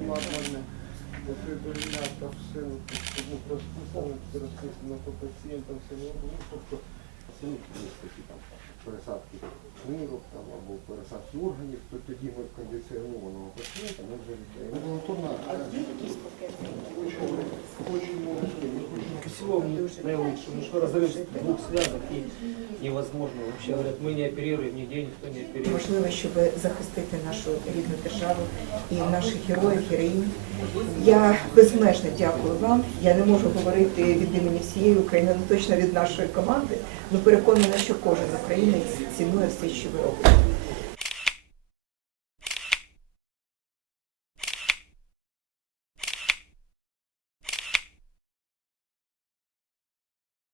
Обладнані, дефібрилятор, все, розписано, по пацієнтам, все, тобто, пересадки нирок там, або пересадки органів, то тоді ми кондиціонованого пацієнта ми вже віддаємо. Всего наилучше, потому что разрыв двух связок и невозможно. Вообще говорят, мы не оперируем, нигде никто не оперирует. Можливо, щоб захистити нашу рідну державу і наших героїв, героїнь. Я безмежно дякую вам. Я не можу говорити від імені всієї України, але точно від нашої команди. але переконана, що кожен українець цінує все, що ви робите.